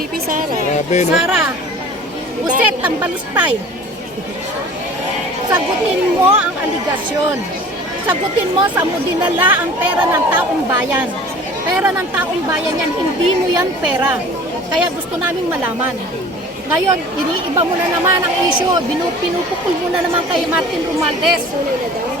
Pipi Sara. Grabe, no? Sara, Uset ang balustay. Sagutin mo ang aligasyon. Sagutin mo sa mo dinala ang pera ng taong bayan. Pera ng taong bayan yan, hindi mo yan pera. Kaya gusto naming malaman. Ngayon, iniiba mo na naman ang issue. Pinupukul mo na naman kay Martin Romualdez.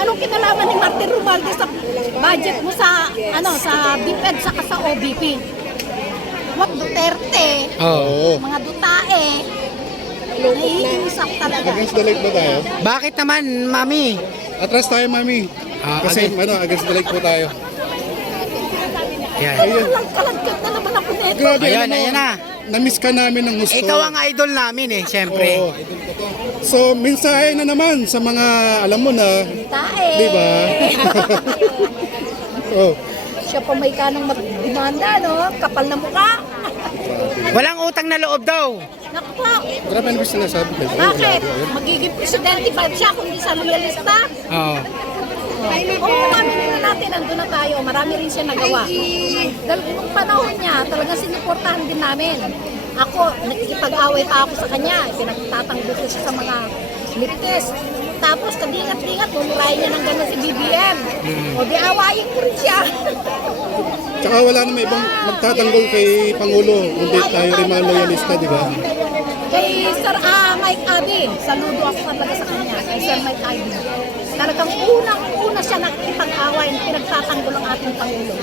Anong kinalaman ni Martin Romualdez sa budget mo sa sa DepEd saka sa OBP? Wag Duterte, Oo. mga dutae, naiinisap talaga. Against the light ba tayo? Bakit naman, Mami? Atras tayo, mami. Kasi against the light po tayo. Ayan. Ayun. Walang kalagkit na naman ako nito. Grabe, Ayan, alam mo, ayan na. na-miss ka namin ng gusto. Ikaw ang idol namin eh, syempre. Oo. So, mensahe na naman sa mga, alam mo na, Tae. di ba? Oh. Siya pa may kanang magdemanda, no? Kapal na mukha. Walang utang na loob daw. Naku po. Grabe ano ba sinasabi? Bakit? Magiging presidente ba siya kundi sa loyalista? Oo. Oo, aminin na natin, nandun na tayo. Marami rin siya nagawa. Dahil nung panahon niya, talagang sinuportahan din namin. Ako, nakikipag-away pa ako sa kanya. Pinagtatanggol ko siya sa mga liptes. Tapos, kadingat-dingat, mumurahin niya ng gano'n si BBM. O, di awayin ko rin siya. Tsaka wala naman ibang magtatanggol kay Pangulo. Hindi tayo rin mga loyalista, di ba? Kay Sir Mike Abi, saludo ako talaga sa kanya. Kay Sir Mike Abi. Talagang unang-una siya nakikipag-away na pinagtatanggol ang ating Pangulo.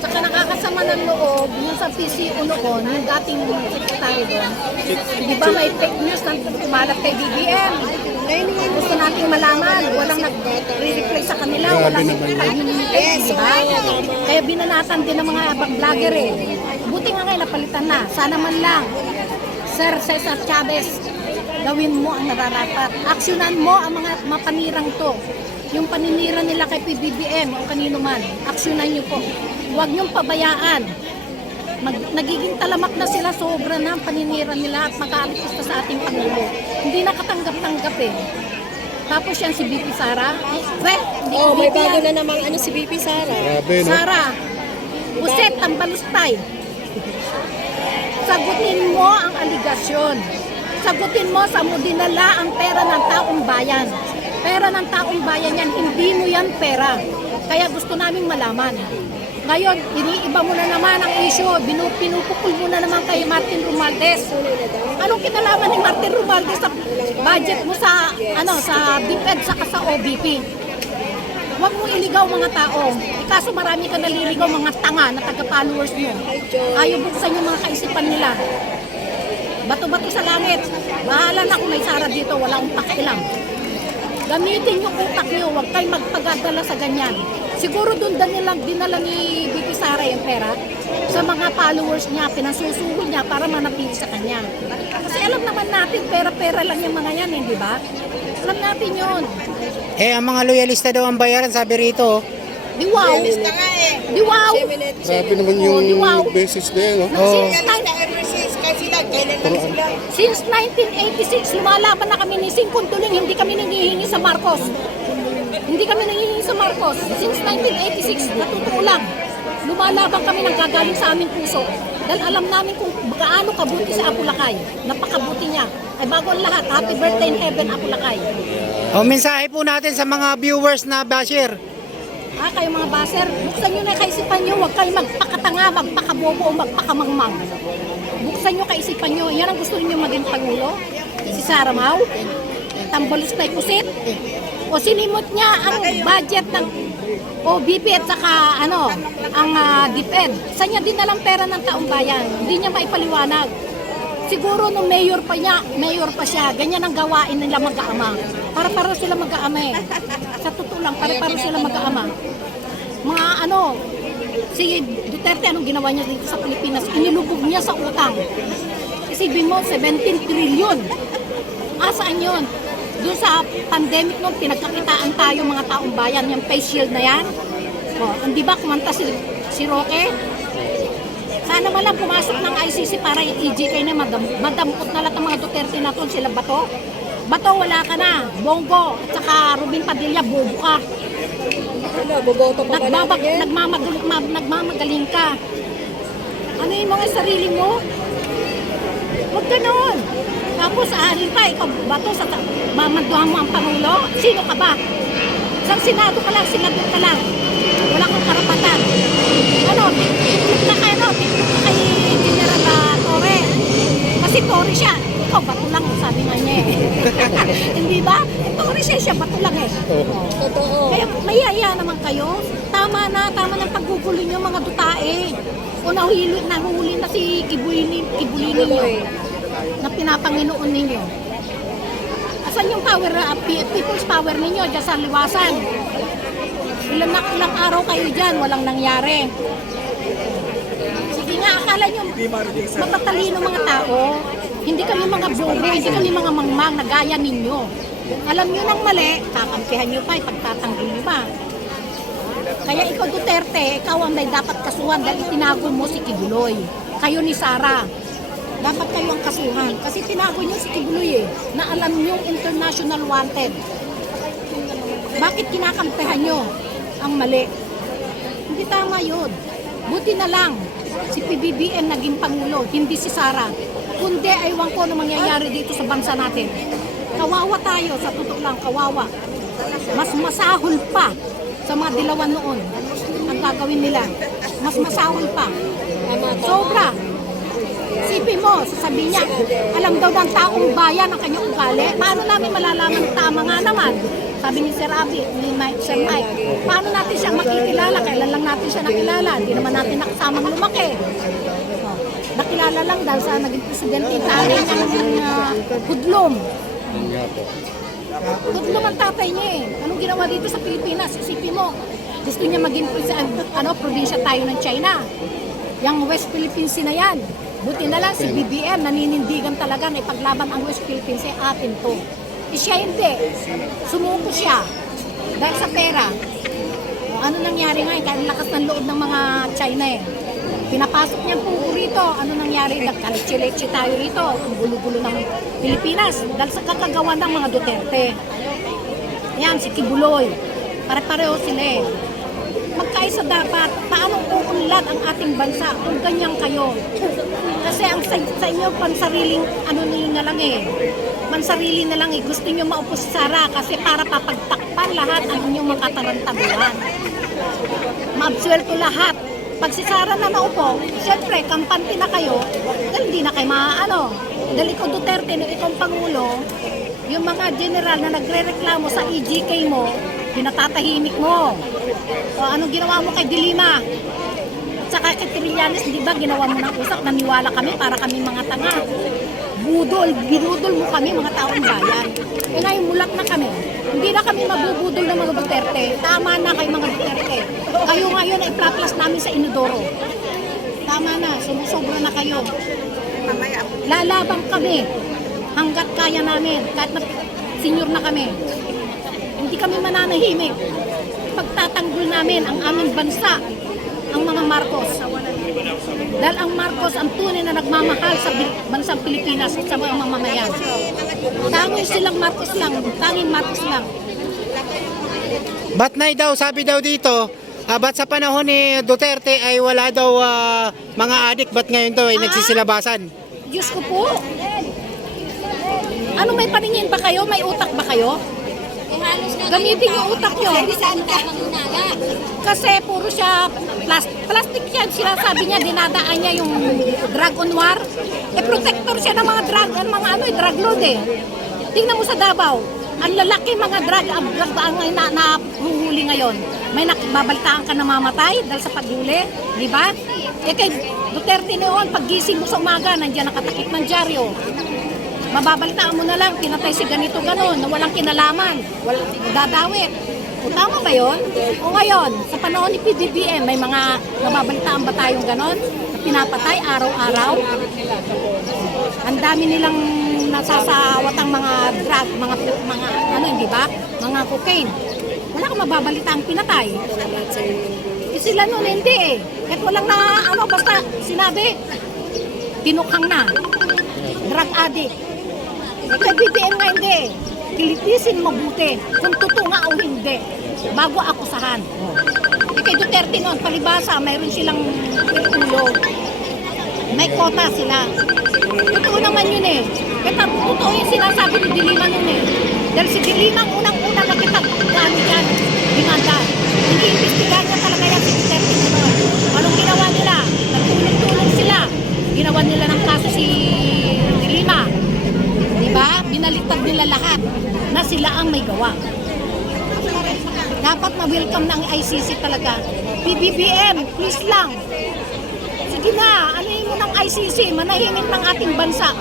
Tsaka nakakasama ng loob, yung sa PCO noon, yung dating sekretary doon. Di ba may fake news na kumalat kay BBM? Gusto nating malaman, walang nag-reply sa kanila, walang nag-communicate, di ba? Kaya binanatan din ng mga vlogger eh. Buti nga ngayon napalitan na, sana man lang. Sir Cesar Chavez, gawin mo ang nararapat. Aksyonan mo ang mga mapanirang to. Yung paninira nila kay PBBM o kanino man, aksyonan nyo po. Huwag niyong pabayaan. Nagiging talamak na sila, sobra na ang paninira nila at mag-aalis na sa ating Pangulo. Hindi nakatanggap-tanggap eh. Tapos yan si BP Sara. Hindi ko May BP bago yan. na namang si Pipi Sara. Grabe, no? Sara, Uset ang balustay. Sagutin mo ang aligasyon. Sagutin mo sa mo dinala ang pera ng taong bayan. Pera ng taong bayan yan, hindi mo yan pera. Kaya gusto naming malaman. Ngayon, iniiba mo na naman ang issue. Pinupukul mo na naman kay Martin Romualdez. Anong kinalaman ni Martin Romualdez sa budget mo sa sa DepEd saka sa OBP? Huwag mo iligaw mga tao. Kaso marami ka naliligaw mga tanga na taga-followers mo. Ayaw buksan yung mga kaisipan nila. Bato-bato sa langit. Bahala na kung may Sara dito, wala akong pakialam. Gamitin yung utak nyo, huwag kayo magpagadala sa ganyan. Siguro doon dinala ni BP Sara yung pera sa mga followers niya, pinasusuhol niya para manapili sa kanya. Kasi alam naman natin, pera-pera lang yung mga yan, di ba? Alam natin yun. Eh, ang mga loyalista daw ang bayaran, sabi rito. Di wow. Di wow. Grabe naman yung message na yan, no? Oh. Since 1986, lumalaban na kami ni Singkong Tuling, hindi kami nanghihingi sa Marcos. Hindi kami nanghihingi sa Marcos. Since 1986, natutuo lang. Lumalaban kami ng gagaling sa aming puso. Dahil alam namin kung gaano kabuti si Apulacay. Napakabuti niya. Ay bago ang lahat, happy birthday in heaven, Apulacay. O, mensahe po natin sa mga viewers na basher. Kayo mga baser, buksan nyo na kaisipan nyo. Huwag kayo magpakatanga, magpakabobo o magpakamangmang. Buksan nyo kaisipan nyo. Yan ang gusto niyo maging Pangulo. Si Sara Mau, tambalos na ipusit. O sinimot niya ang budget ng OBP at saka ang DepEd. Saan niya dinalang pera ng taong bayan? Hindi niya maipaliwanag. Siguro nung mayor pa siya, ganyan ang gawain nila mag-aama. Para-paro sila mag-aama eh. Sa totoo lang, para-paro sila mag-aama. Mga si Duterte, anong ginawa niya dito sa Pilipinas? Inilubog niya sa utang. Isipin mo, 17 trillion. Saan yun? Doon sa pandemic noon, pinagkakitaan tayo mga taong bayan, yung face shield na yan. Hindi ba kumanta si Roque? Sana man lang pumasok ng ICC para yung EJK na madampot na lahat ng mga Duterte na to, sila Bato. Bato, wala ka na. Bongo, at saka Rubin Padilla, bobo ka. Boboto pa pala. Nagmamagaling ka. Ano yung mga sarili mo? Huwag ganon. Tapos aarin pa, ikaw ba to sa mamanduhan mo ang Pangulo? Sino ka ba? Sa Senado ka lang, senador ka lang. Wala kang karapatan. Ano, tiklop ka kay, kay General Torre. Kasi Torre siya. Ikaw, bato lang, sabi nga niya eh. Hindi ba? Torre siya, bato lang eh. Totoo. Kaya mayaya naman kayo. Tama ng paggugulo niyo mga dutae. O nahuli na si Kibulini ninyo na pinapanginoon ninyo. Asan yung power, people's power ninyo dyan sa liwasan? Ilang araw kayo dyan, walang nangyari. Sige nga, akala nyo matatalino mga tao. Hindi kami mga bobo, hindi kami mga mangmang na gaya ninyo. Alam nyo nang mali, kakampihan nyo pa, ipagtatanggol nyo pa. Kaya ikaw Duterte, ikaw ang may dapat kasuhan dahil tinago mo si Kibuloy. Kayo ni Sara. Dapat kayo ang kasuhan. Kasi tinago nyo si Kibuloy na alam nyo international wanted. Bakit kinakampihan nyo ang mali? Hindi tama yun. Buti na lang si PBBM naging Pangulo, hindi si Sara. Kundi aywan ko na mangyayari dito sa bansa natin. Kawawa tayo, sa totoo lang, kawawa. Mas masahol pa sa mga dilawan noon ang gagawin nila. Mas masahol pa. Sobra. Sipin mo, sasabihin niya, alam daw ng taong bayan ang kanyang ugali. Paano namin malalaman tama nga naman? Sabi ni Sir Abby, ni Sir Mike, paano natin siya makikilala? Kailan lang natin siya nakilala? Hindi naman natin nakasamang lumaki. Nakilala lang dahil sa naging presidente tayo ng Hudlom. Hudlom ang tatay niya eh. Anong ginawa dito sa Pilipinas? Isipin mo, gusto niya maging probinsya tayo ng China. Yang West Philippines na yan. Buti na lang si BBM naninindigan talaga na ipaglaban ang West Philippines ay atin to. Siya hindi. Sumuko siya. Dahil sa pera. Ano nangyari ngayon? Kaya lakas ng loob ng mga China eh. Pinapasok niya po rito. Ano nangyari? Nagkalitsi-litsi tayo rito. Ang gulo-gulo ng Pilipinas. Dahil sa kakagawa ng mga Duterte. Yan, si Kibuloy. Pare-pareho sila eh. Magkaisa dapat. Paano uunlad ang ating bansa kung ganyan kayo? Kasi ang sa inyo pansariling ano nyo na lang eh. Mansarili na lang eh. Gusto nyo maupo si Sara kasi para papagtakpan lahat ang inyong mga katarantaduhan. Maabsuelto lahat. Pag si Sara na naupo, syempre, kampante na kayo, dahil hindi na kayo maaano. Dahil ikaw Duterte, nung ikaw Pangulo, yung mga general na nagre-reklamo sa EGK mo, pinatatahimik mo. O anong ginawa mo kay Dilima? At saka kay Trillanes, di ba ginawa mo ng usak, naniwala kami para kami mga tanga. Binudol mo kami mga taong bayan. E ngayon mulat na kami. Hindi na kami mabubudol ng mga Duterte. Tama na kayo mga Duterte. Kayo ngayon ay plaplas namin sa Inodoro. Tama na, sumusobra na kayo. Lalabang kami hanggat kaya namin. Kahit na senior na kami. Hindi kami mananahimik. Pagtatanggol namin ang aming bansa, ang mga Marcos. Dahil ang Marcos ang tunay na nagmamahal sa bansang Pilipinas at sa mga mamamayan. Tanging silang Marcos lang, tanging Marcos lang. Ba't na daw, sabi daw dito, ba't sa panahon ni Duterte ay wala daw mga adik, ba't ngayon daw ay nagsisilabasan? Diyos ko po. Ano, may paningin ba kayo? May utak ba kayo? Gamitin yung utak nyo. Kasi puro siya plastic yan. Sila sabi niya, dinadaan niya yung drug on war. Protector siya ng mga drug, drug lord eh. Tingnan mo sa Davao. Ang lalaki mga drug ang nahuhuli ngayon. May nakabalitaan ka na mamatay dahil sa paghuli, di ba? Kay Duterte noon, paggising mo sa umaga, nandiyan nakatakip ng dyaryo. Mababalitaan mo na lang, pinatay si ganito ganon, na walang kinalaman, walang dadawit. O tama ba yun? O ngayon, sa panahon ni PBBM, may mga nababalitaan ba tayong ganon? Na pinapatay araw-araw? Ang dami nilang nasasawatang mga drug, mga hindi ba? Mga cocaine. Wala kang mababalitaang pinatay. Sila noon hindi eh. Kahit walang basta sinabi, tinukhang na. Drug addict. Kay BBM nga hindi. Kilitisin mabuti kung totoo nga o hindi bago akusahan. Kay Duterte noon, palibasa, mayroon silang ulo. May kota sila. Totoo naman Kaya totoo yung sinasabi ni Dilima nun eh. Dahil si Dilima unang-unang nakita gano'n yan, demanda. Iniimbestigahan niya talaga yan si Duterte noon. Anong ginawa nila? Nagtulong-tulong sila. Ginawa nila ng kaso si Dilima. Diba? Binaliktad nila lahat na sila ang may gawa. Dapat ma-welcome ng ICC talaga. PBBM, please lang. Sige na, anuhin mo ng ICC, manahimik ng ating bansa.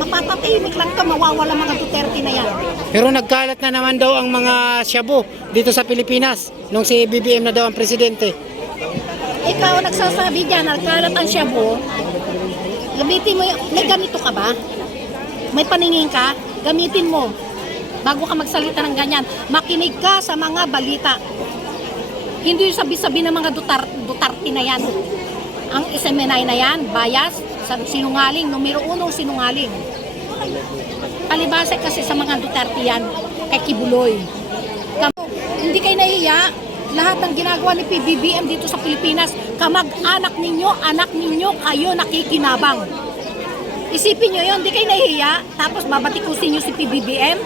Mapatatahimik lang to, mawawala mga Duterte na yan. Pero nagkalat na naman daw ang mga shabu dito sa Pilipinas nung si BBM na daw ang presidente. Ikaw nagsasabi dyan, nagkalat ang shabu, gamitin mo, may ganito ka ba? May paningin ka? Gamitin mo. Bago ka magsalita ng ganyan, makinig ka sa mga balita. Hindi yung sabi-sabi ng mga Duterte na yan. Ang SMNI na yan, bias, sinungaling, numero 1 sinungaling. Palibasa kasi sa mga Duterte yan, kay Kibuloy. Hindi kayo nahiya, lahat ng ginagawa ni PBBM dito sa Pilipinas, kamag-anak ninyo, anak ninyo, kayo nakikinabang. Isipin nyo yun, hindi kayo nahiya, tapos babatikusin nyo si PBBM.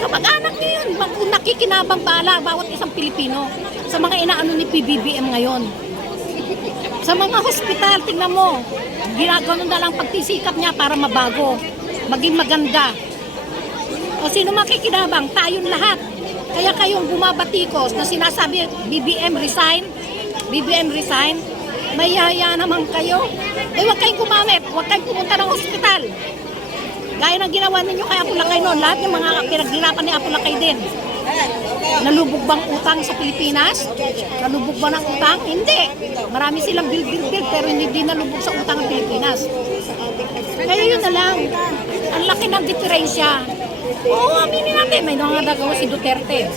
Kamag-anak nyo yun, nakikinabang bala bawat isang Pilipino sa mga inaano ni PBBM ngayon. Sa mga hospital, tingnan mo, ginagano na lang pagtisikap niya para mabago, maging maganda. O sino makikinabang? Tayong lahat. Kaya kayong bumabatikos na sinasabi, BBM resign, may yaya naman kayo. Eh huwag kayong gumamit, huwag kayong pumunta ng hospital. Gaya ng ginawa ninyo kay Apulacay noon, lahat ng mga pinaghirapan ni Apulacay din. Nalubog bang utang sa Pilipinas? Nalubog ba ng utang? Hindi. Marami silang build, pero hindi din nalubog sa utang ng Pilipinas. Kaya yun na lang. Ang laki ng diferensya. Oo, aminin natin. May mga nagawa si Duterte.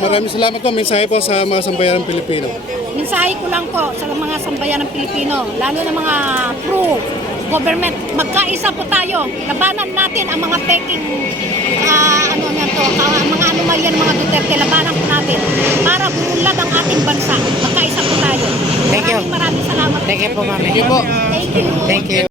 Maraming salamat po. Mensahe po sa mga sambayan ng Pilipino. Mensahe ko lang po sa mga sambayan ng Pilipino, lalo na mga pro-government, magkaisa po tayo. Labanan natin ang mga peking, mga anomalya ng mga Duterte. Labanan po natin para bumunlad ang ating bansa. Magkaisa po tayo. Thank you. Maraming salamat. Thank you po, ma'am. Thank you po. Thank you. Thank you.